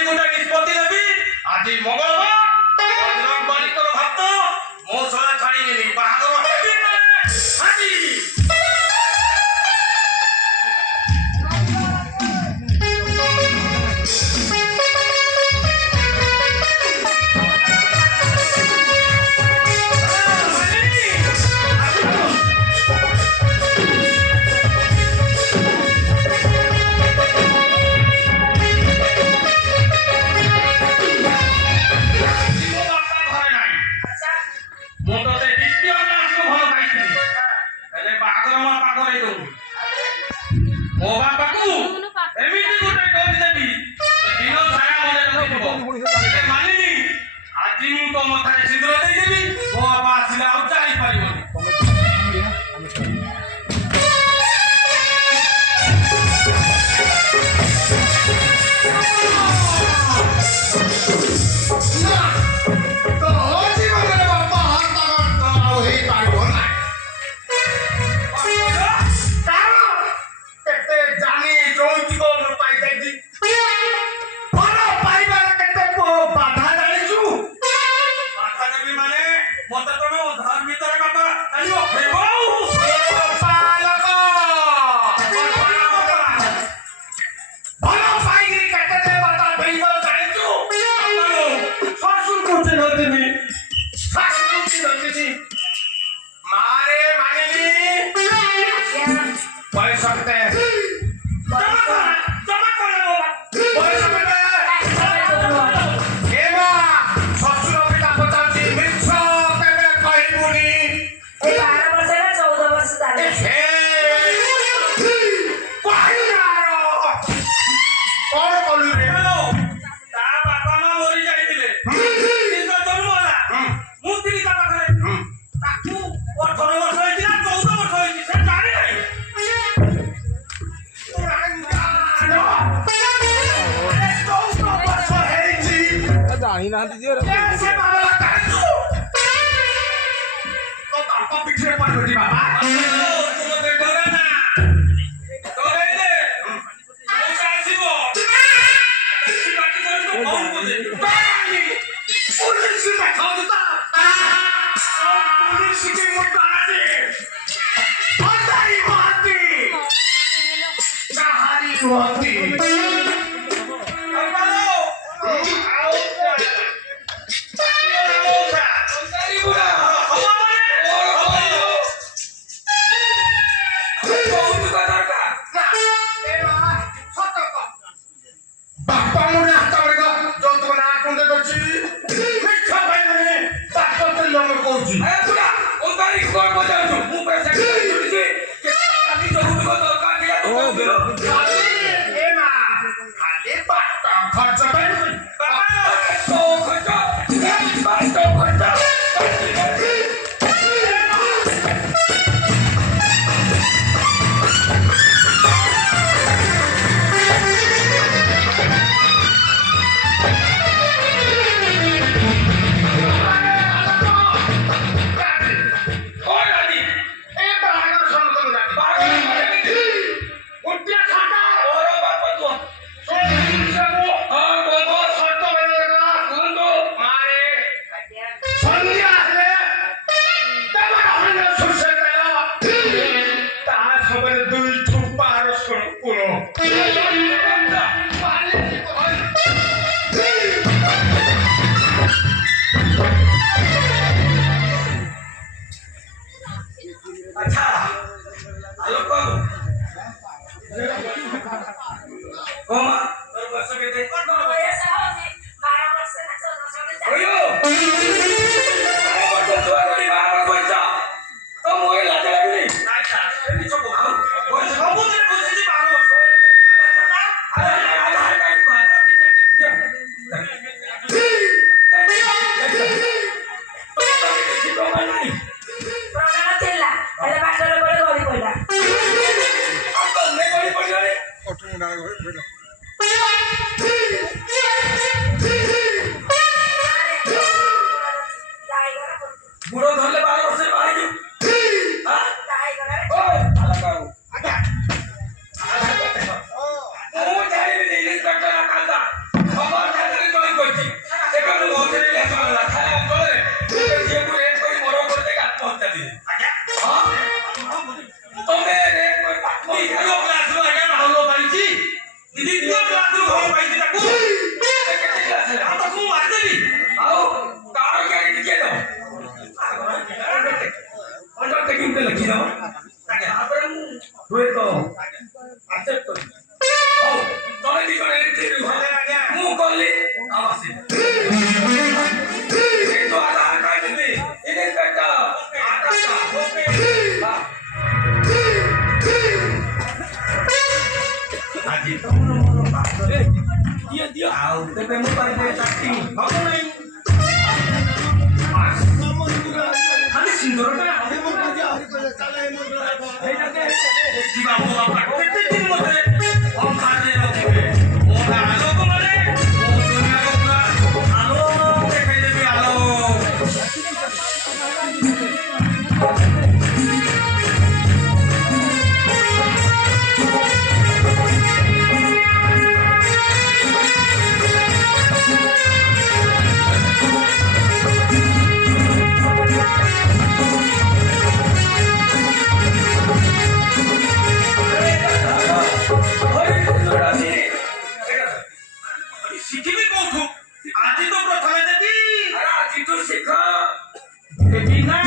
ବସି ଗୋଟେ ନିଷ୍ପତ୍ତି ନେବି ଆଜି ମଙ୍ଗଳବାର ବଜରଙ୍ଗବାଲି ତୋର ଭାତ ମୋ ସହ ଛାଡ଼ିବିନି ବାହାଘର ହେବି ଆଜି बोलले आवाज तो आता काय दिले इने कटा आता का ओके आजी dia au tepe mo pa ide tati ako na yung hani sindoro ka ade mo ka dia chala mo hey jate di ba mo ka tete din mo te om khade ro dibe o na alo ko mare o dunia ko pura alo dekhai debi alo ଶିଖିବି କୋଉଠୁ ଆଜି ତ ପ୍ରଥମେ ଦେବି ଆଜି ତୁ ଶିଖ ଦେବି ନା